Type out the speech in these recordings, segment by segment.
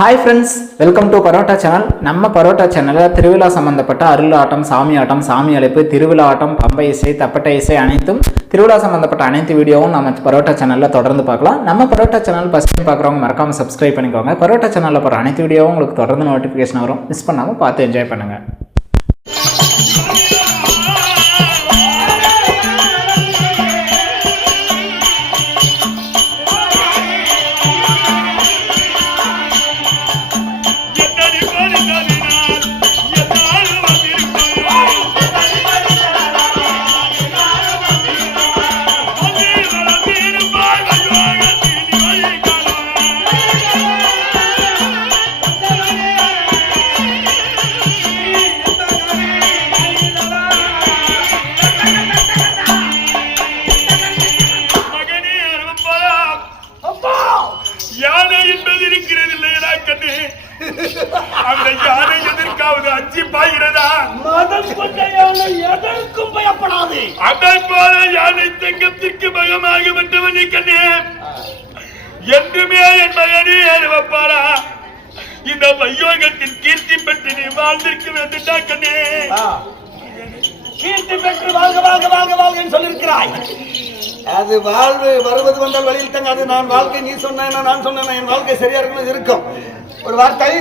Hi friends, welcome to parotta channel. நம்ம பரோட்டா சேனலில் திருவிழா சம்மந்தப்பட்ட அருள் ஆட்டம், சாமி அழைப்பு, திருவிழா ஆட்டம், பம்பை இசை, தப்பட்டை இசை அனைத்தும் திருவிழா சம்மந்தப்பட்ட அனைத்து வீடியோவும் நம்ம பரோட்டா சேனலில் தொடர்ந்து பார்க்கலாம். நம்ம பரோட்டா சேனல் ஃபஸ்ட் டைம் பார்க்குறவங்க மறக்காமல் சப்ஸ்கிரைப் பண்ணிக்கோங்க. பரோட்டா சேனலில் போகிற அனைத்து வீடியோவும் உங்களுக்கு தொடர்ந்து நோட்டிஃபிகேஷன் வரும். மிஸ் பண்ணாமல் பார்த்து என்ஜாய் பண்ணுங்கள். என்றுமே என் மகனே அனுபப்பாரா இந்த வையோகத்தின் கீர்த்தி பெற்று நீ வாழ்ந்திருக்க வேண்டும்டா கண்ணே. கீர்த்தி பெற்று வாழ்க வாழ்க வாழ்க வாழ்க சொல்லியிருக்கிறாய். அது வாழ்வு வருவது வந்தால் வழியில் தங்க. அது நான் வாழ்க்கை நீ சொன்ன நான் சொன்ன என் வாழ்க்கை சரியா இருக்கும் இருக்கும். ஒரு வார்த்தை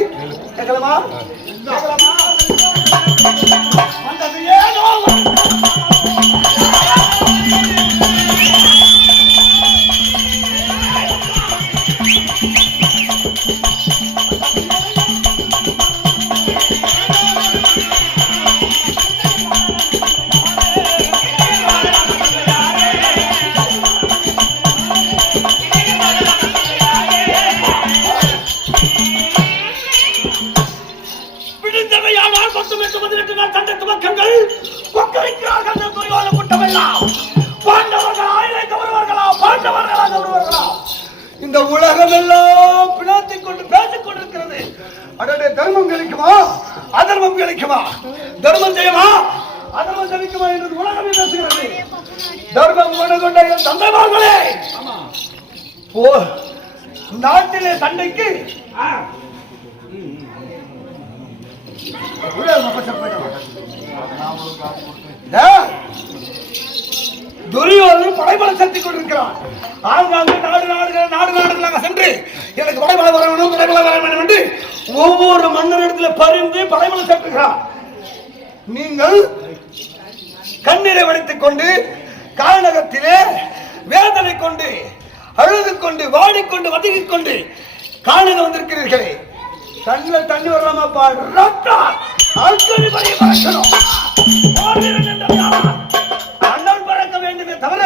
கேட்கலாமா? கேட்கலாமா? இந்த உலகம் எல்லாம் பிணத்திக் கொண்டு பேசிக் கொண்டிருக்கிறது. அடடே, தர்மம் கிடைக்குமா அதர்மம் கிடைக்குமா, தர்மம் செய்யமா அதர்மம் கிடைக்குமா என்று உலகம் பேசுகிறது. தர்மம் கொண்ட என் தந்தைமார்களே, நாட்டிலே சண்டைக்கு துரியோதனன் படைபல சக்தி கொண்டிருக்கிறான். ஆங்காங்கு நாடுகளாக சென்று எனக்கு படைபல வர வேண்டும், படைபல வர வேண்டும் என்று ஒவ்வொரு மன்னரிடத்தில் பரிந்து படைபல சேர்க்கிறான். நீங்கள் கண்ணீரை வடித்துக் கொண்டு கானகத்திலே வேதனை கொண்டு அழுது கொண்டு வாடிக்கொண்டு வதங்கிக் கொண்டு கானகம் வந்திருக்கிறீர்களே, கண்ணில் தண்ணி வரலாமாப்பா? அண்ணன் பறக்க வேண்டுமே தவிர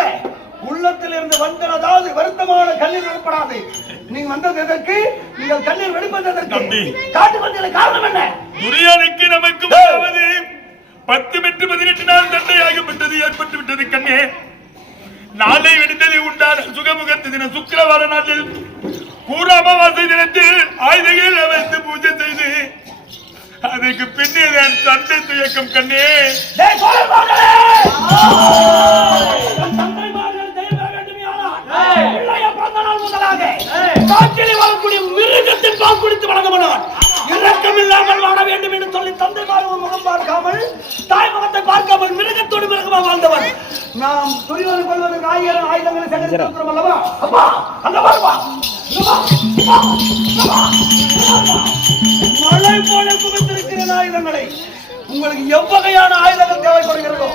உள்ளத்தில் இருந்து வந்த அதாவது வருத்தமான கண்ணீர் வெளிப்படாது. நீங்க வந்தது எதற்கு? நீங்கள் கண்ணீர் வெடிப்பது எதற்கு? காட்டுக்கு வந்தது காரணம் என்ன? துரியோதனுக்கு நமக்கு 10-18 நாள் தண்டையாகப்பட்டது ஏற்பட்டு விட்டது கண்ணே. நாளை வெடித்தது உண்டான சுகமுகத்து தினம் சுக்கிரவார நாட்டில் பூராமாவாசை தினத்தில் ஆயுதங்கள் வைத்து பூஜை செய்து அதுக்கு பின்னே சண்டை துயக்கம் கண்ணே. மிருகத்தின் பால் குடித்து வழங்கப்படான். இரக்கம் இல்லாமல் வாழ வேண்டும் என்று சொல்லி தந்தை முகம் பார்க்காமல் தாய் முகத்தை பார்க்காமல் மிருகத்தோடு மிருகமாக வாழ்ந்தவன் நாம். துரியோதனன் கொள்வதற்கு ஆயுதங்களை சேகரித்திருக்கிறோம் அல்லவா? அப்பா அந்த வருவா மழை போல குவித்திருக்கிற ஆயுதங்களை உங்களுக்கு எவ்வகையான ஆயுதங்கள் தேவைப்படுகிறதோ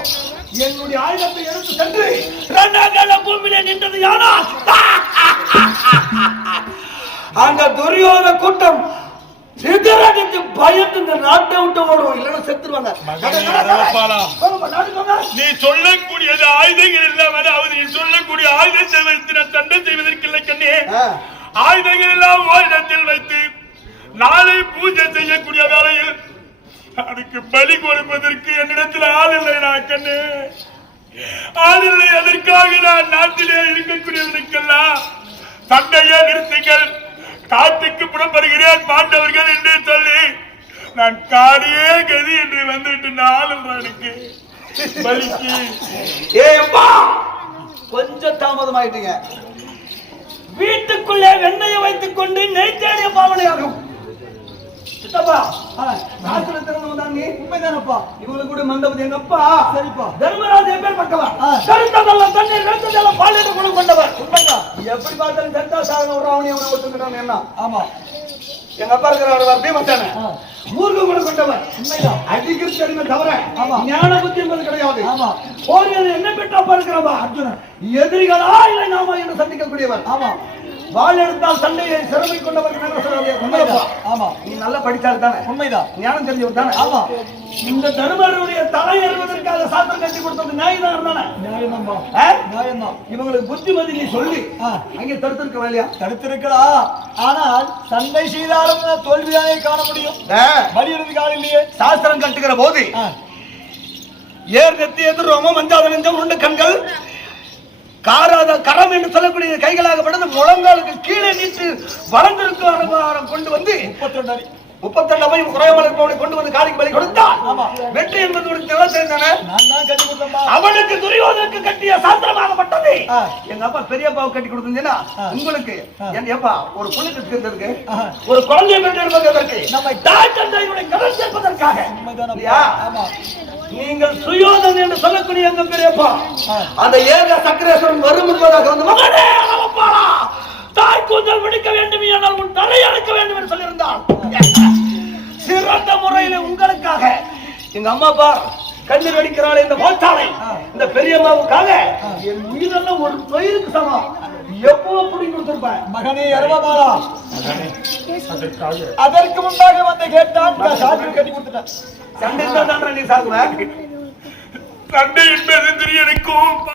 என்னுடைய ஆயுதத்தை எடுத்து சென்று பூமியிலே நின்றது யானால் அந்த துரியோதன கூட்டம் பயந்து இந்த நாட்டை விட்டு ஓடுவோம், இல்லைன்னா செத்துருவாங்க. நீ சொல்லக்கூடியது ஆயுதங்கள் இல்லாம, அதாவது நீ சொல்லக்கூடிய ஆயுதத்தை வைத்து நான் சண்டை செய்வதற்கு இல்லை கண்ணே. ஆயுதங்கள் எல்லாம் ஓரிடத்தில் வைத்து நாளை பூஜை செய்யக்கூடிய வேளையில் அதுக்கு பலி கொடுப்பதற்கு என்னிடத்தில் ஆள் இல்லை. நான் கண்ணு ஆள் இல்லை. அதற்காக நான் நாட்டிலே இருக்கக்கூடியவர்களுக்கெல்லாம் சண்டையே நிறுத்துங்கள், காட்டுக்கு புறப்படுகிறேன் பாண்டவர்கள் என்று சொல்லி நான் காடியே கதி என்று வந்துட்டு நாளும் எனக்கு பலிக்கு. கொஞ்சம் தாமதமாயிட்டீங்க. வீட்டுக்குள்ளே வெண்ணையை வைத்துக் கொண்டு நெய் தேடிய பாவனையாகும். சாஸ்திர திறந்து வந்தா நீ உண்மைதானப்பா. இவங்களுக்கு கூட மண்டபம் எங்க அப்பா சரிப்பா தர்மராஜ பேர் பட்டவன். கருத்ததெல்லாம் தண்ணீர் கருத்ததெல்லாம் பாலிட்டு கொண்டு கொண்டவர். உண்மைதான். எப்படி பார்த்தாலும் கருத்தா சாதனை விடுறான் அவனை ஒத்துக்கிட்டான். என்ன ஆமா எங்க அப்பா இருக்கிறவர் பீமத்தானே மூர்க்க கூட கொண்டவர். உண்மைதான். அடிக்கிறது தெரியுமே தவிர ஞான புத்தி என்பது கிடையாது. ஆமா போரில் என்ன பெற்றப்பா இருக்கிறவா அர்ஜுனன் எதிரிகளா இல்லை நாம என்று சந்திக்கக்கூடியவர். ஆமா வாழ் எடுத்தால் சண்டையை சிறமை கொண்டவர். ஆமா நீ நல்லா படிச்சால் தானே உண்மைதான். ஞானம் தெரிஞ்சவர் தானே. ஆமா இந்த தர்மருடைய தலை ஏறுவதற்காக சாத்திரம் கட்டி கொடுத்தது நியாயம் தானே. நியாயம் இவங்களுக்கு புத்திமதி நீ சொல்லி அங்கே தடுத்திருக்க இல்லையா? தடுத்திருக்கலாம். ஆனால் சண்டை செய்தாலும் தோல்வியாலே காண முடியும். வலியுறுதி காண இல்லையே. சாஸ்திரம் கட்டுகிற போது ஏர் நெத்தி எதிர்ரோமோ மஞ்சாத நெஞ்சம் உண்டு கண்கள் காராத கரம் என்று சொல்லக்கூடிய கைகளாகப்பட்டது முழங்காலுக்கு கீழே நீட்டு வளர்ந்திருக்கும் கொண்டு வந்து 32 அவை குறைவாளர்களை கொண்டு வந்து காலிக்கு பலி கொடுத்தார். வெற்றி என்பது ஒரு தெரிந்தானே. அவனுக்கு துரியோதனுக்கு கட்டிய சாஸ்திரமாகப்பட்டது எங்க அப்பா பெரியப்பாவுக்கு கட்டி கொடுத்தீங்கன்னா உங்களுக்கு ஏப்பா ஒரு புள்ளிக்கு இருக்கிறதுக்கு ஒரு குழந்தை பெற்றெடுப்பதற்கு நம்ம தாய் தந்தையுடைய கடன் சேர்ப்பதற்காக நீங்கள் சுயோதன் என்று சொல்லக்கூடிய எங்க பெரியப்பா அந்த ஏக சக்கரேஸ்வரன் வரும் என்பதாக வந்து மகனே அளவப்பாளா தாய் கூந்தல் விடுக்க வேண்டும் ஆனால் உன் தலை அடக்க வேண்டும் என்று சொல்லியிருந்தான். சிறந்த முறையில் உங்களுக்காக எங்க அம்மா அப்பா கண்ணீர் வடிக்கிறாள் இந்த போட்டாளை இந்த பெரியம்மாவுக்காக என் மீதெல்லாம் ஒரு தொழிலுக்கு சமம் எப்போ புடி கொடுத்திருப்பேன். மகனே அருவமாளா அதற்கு முன்பாக வந்து கேட்டான் கட்டி கொடுத்துட்டான். சண்டை தான் நீ சாகுவ சண்டை என்பது தெரியனுக்கும்